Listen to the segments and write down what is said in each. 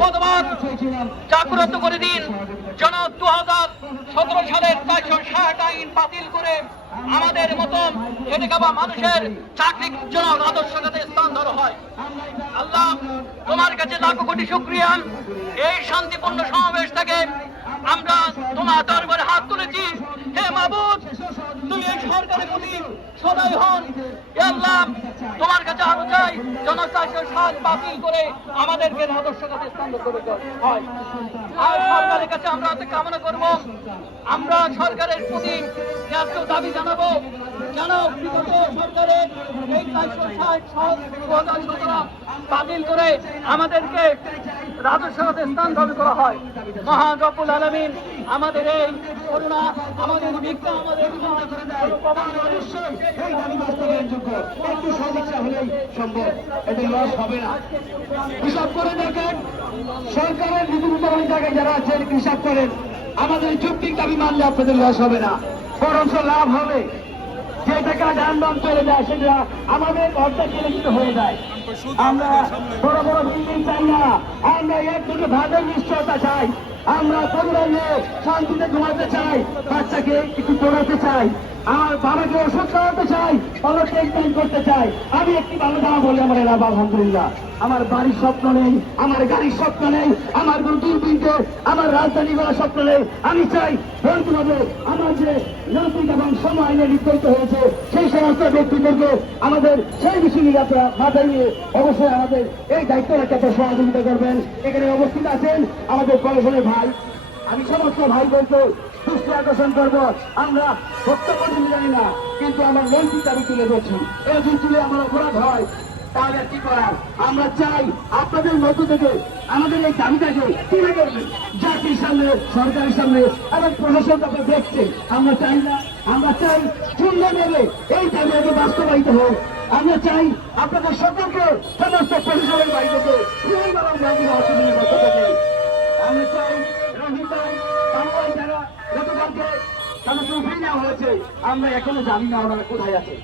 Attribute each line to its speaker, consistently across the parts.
Speaker 1: মতবাদ জাগ্রত করে দিন। যেন
Speaker 2: দু হাজার
Speaker 1: সতেরো সালের চারশো ষাট
Speaker 2: আইন বাতিল করে
Speaker 1: আমাদের মতন খেটে খাওয়া মানুষের চাকরির জন্য আদর্শ কাছে স্থান
Speaker 2: ধরা হয়।
Speaker 1: আল্লাহ, তোমার কাছে লাখো কোটি শুক্রিয়া।
Speaker 2: এই শান্তিপূর্ণ সমাবেশ থেকে
Speaker 1: আমরা তোমার দরবারে হাত তুলেছি। হে মাহবুব তুমি এই সরকারের প্রতি সদয় হন। আল্লাহ, তোমার কাছে আরও চাই জনচাষের সাজ বাতিল করে আমাদেরকে আদর্শ কাছে স্থান করে হয়। আর সরকারের কাছে আমরা কামনা করব, আমরা সরকারের প্রতি ন্যায্য দাবি জানাব। বিগত সরকারের এই বাতিল করে আমাদেরকে রাজস্ব খাতে স্থানান্তর করা হয়? মহান
Speaker 2: রব্বুল আলমিন
Speaker 1: আমাদের এই করুণা, আমাদের ভিক্ষা আমাদের অবশ্যই দাবি একটু সদিচ্ছা হলেই সম্ভব। এতে লস হবে না। হিসাব করে দেখেন, সরকারের নীতিগত জায়গায় যারা আছেন, হিসাব করেন। আমাদের যৌক্তিক দাবি মানলে আপনাদের লস হবে না। বরঞ্চ লাভ হবে। যে টাকা বাম চলে যায়, সেটা আমাদের অর্ধেক হয়ে যায়। আমরা বড় বড় আমরা এক দুটো ভাবের নিশ্চয়তা চাই। আমরা পরিবার নিয়ে শান্তিতে ঘুমাতে চাই, বাচ্চাকে একটু পড়াতে চাই আমার বাবাকে ওষুধ খাওয়াতে চাই, ভালো ট্রিটমেন্ট করতে চাই। আমি একটি ভালো দাম বলি, আমার এলাকা, আলহামদুলিল্লাহ। আমার বাড়ির স্বপ্ন নেই, আমার গাড়ির স্বপ্ন নেই, আমার কোন দূরবীনকে আমার রাজধানী করার স্বপ্ন নেই। আমি চাই বন্ধুভাবে আমার যে নৈতিক এবং সময় নির্ধারিত হয়েছে, সেই সমস্ত ব্যক্তিদেরকে আমাদের সেই বিষয়গুলি আপনারা মাথায় নিয়ে অবশ্যই আমাদের এই দায়িত্ব রাখাতে সহযোগিতা করবেন। এখানে উপস্থিত আছেন আমাদের কলেজের ভাই। আমি সমস্ত ভাই বলতে দৃষ্টি আকর্ষণ করব। আমরা দিতে জানি না, কিন্তু আমার নৈতিক দাবি তুলে ধরছি। এই যদি তুলে আমার অপরাধ হয়, তাহলে কি করার? আমরা চাই আপনাদের মধ্য থেকে আমাদের এই দাবিটাকে তুলে ধরবেন জাতির সামনে, সরকারের সামনে এবং প্রশাসন আপনারা দেখছে আমরা চাই না আমরা চাই নেবে এই দাবিটাকে বাস্তবায়িত হোক। আমরা চাই আপনাদের সকলকে সমস্ত প্রশাসনের বাড়ি থেকে আমরা চাই যারা গতকালকে তাদেরকে উঠে নেওয়া হয়েছে, আমরা এখনও জানি না ওনারা কোথায় আছে।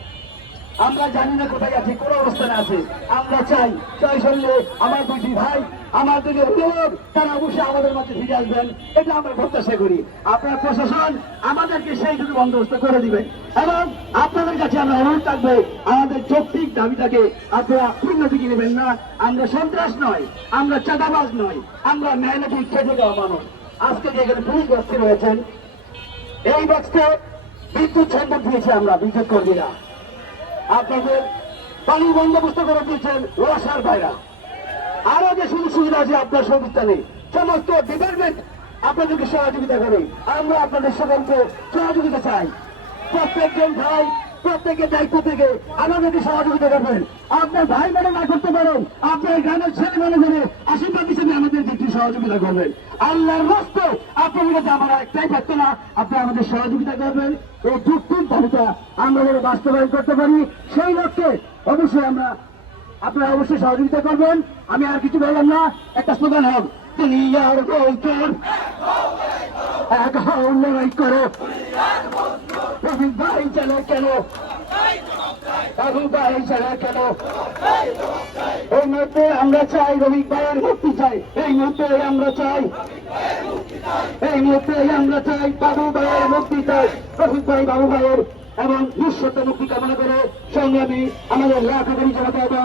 Speaker 1: আমরা জানি না কোথায় আছে, কোন অবস্থানে আছে। আমরা চাই চাই সঙ্গে আমার দুটি ভাই, আমার দুটি অভিভাবক, তারা অবশ্যই আমাদের মাঝে ফিরে আসবেন। এটা আমরা প্রত্যাশা করি। আপনার প্রশাসন আমাদেরকে সেই দুটো বন্দোবস্ত করে দিবেন এবং আপনাদের কাছে আমরা অনুরোধ থাকব, আমাদের যৌক্তিক দাবিটাকে আপনারা পূর্ণ দিকে নেবেন না। আমরা সন্ত্রাস নয়, আমরা চাঁদাবাজ নয়, আমরা মেহনতি খেটে দেওয়া মানুষ। আজকে যে এখানে পুলিশ বস্তি রয়েছেন, এই বক্সে বিদ্যুৎ সম্পদ দিয়েছি আমরা, বিদ্যুৎ কর্মীরা। আপনাদের পানি বন্দোবস্ত করে দিয়েছেন ওয়াসার ভাইরা। আরও যে সুযোগ সুবিধা আছে আপনার সংস্থানে, সমস্ত ডিপার্টমেন্ট আপনাদেরকে সহযোগিতা করে। আমরা আপনাদের সকলকে সহযোগিতা চাই। প্রত্যেকজন ভাই প্রত্যেকের দায়িত্ব থেকে আমাদেরকে সহযোগিতা করবেন। আপনার ভাই মানে না করতে পারেন, আপনার গ্রামের ছেলে মেলে করে আশীর্বাদ হিসেবে আমাদেরকে একটু সহযোগিতা করবেন। আল্লাহর মস্ত আপনাদের কাছে আমার একটাই থাকতো না আপনি আমাদের সহযোগিতা করবেন। এই যুক্তির দাবিটা আমরা যেন বাস্তবায়ন করতে পারি, সেই লক্ষ্যে অবশ্যই আমরা আপনারা অবশ্যই সহযোগিতা করবেন। আমি আর কিছু বললাম না, একটা স্লোগান হোক, তিনি আর এক হও লড়াই করো। রবি ভাই চলে কেন? বাবু ভাই চলে কেন? এই মুহূর্তে আমরা চাই রবি ভাইয়ের মুক্তি চাই। এই মুহূর্তে আমরা চাই, এই মুহূর্তে আমরা চাই বাবু ভাইয়ের মুক্তি চাই। রফিক ভাই, বাবু ভাইয়ের এবং নিঃশব্দ মুক্তি কামনা করে সংগ্রামী আমাদের লাখাদারি জনতা এবং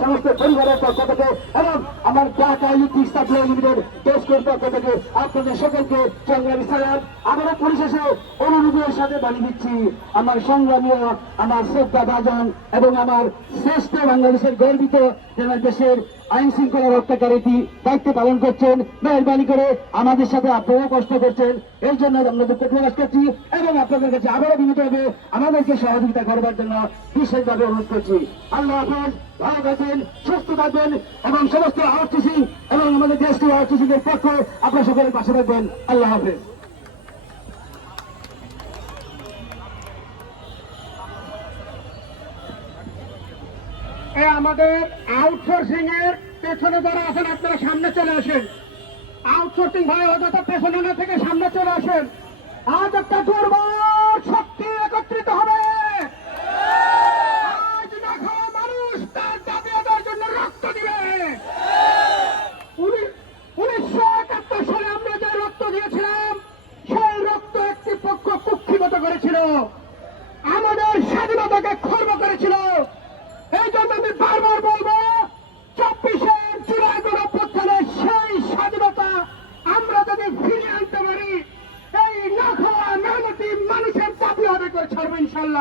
Speaker 1: সমস্ত পরিবারের পক্ষ থেকে এবং আমার ঢাকা ইউথ স্টাফ লিমিটেড পক্ষ থেকে আপনাদের সকলকে সংগ্রামী সালাম। অনুরোধের দিচ্ছি। আমার সংগ্রামী আমার শ্রদ্ধা বাজন এবং আমার শ্রেষ্ঠ বাংলাদেশের গর্বিত যারা দেশের আইন শৃঙ্খলা রক্ষাকারী দায়িত্ব পালন করছেন। মেহরবানি করে আমাদের সাথে আপনারাও কষ্ট করছেন। এই জন্য আমরা দুঃখ প্রকাশ করছি এবং আপনাদের কাছে আবারও বিনীত হবে। আমাদেরকে সহযোগিতা করবার জন্য বিশেষভাবে অনুরোধ করছি। আল্লাহ হাফেজ, ভালো থাকবেন, সুস্থ থাকবেন এবং সমস্ত আর্টিসি এবং আমাদের দেশকে আর্টিসিদের পক্ষে, আপনার সকলের পাশে থাকবেন। আল্লাহ হাফেজ।
Speaker 3: এ আমাদের আউটসোর্সিং এর পেছনে যারা আছেন, আপনারা সামনে চলে আসেন। আউটসোর্সিং ভাই অযথা পেছনে না থেকে সামনে চলে আসেন। আজ একটা দুর্বল শক্তি একত্রিত হবে।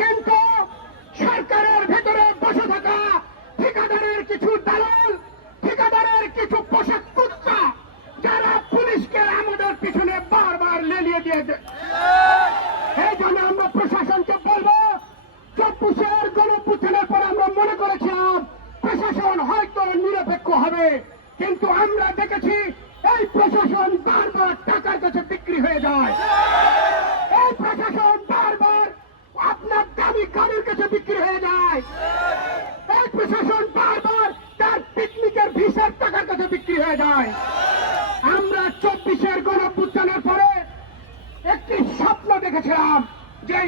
Speaker 3: কিন্তু সরকারের ভেতরে বসে থাকা ঠিকাদারের কিছু দালাল, ঠিকাদারের কিছু পোশাক কুত্তা, যারা পুলিশকে আমাদের পিছনে বারবার লেলিয়ে দিয়েছে। এই জন্য আমরা প্রশাসনকে বলব, চব্বিশের গণপুথনের পর আমরা মনে করেছিলাম প্রশাসন হয়তো নিরপেক্ষ হবে, কিন্তু আমরা দেখেছি এই প্রশাসন বারবার টাকার কাছে বিক্রি হয়ে যায়। এই প্রশাসন আপনার দাবি কারোর কাছে বিক্রি হয়ে যায়। এই প্রশাসন বারবার তার পিকনিকের ভিসার টাকার কাছে বিক্রি হয়ে যায়। আমরা চব্বিশের গণ পরে একটি স্বপ্ন দেখেছিলাম যে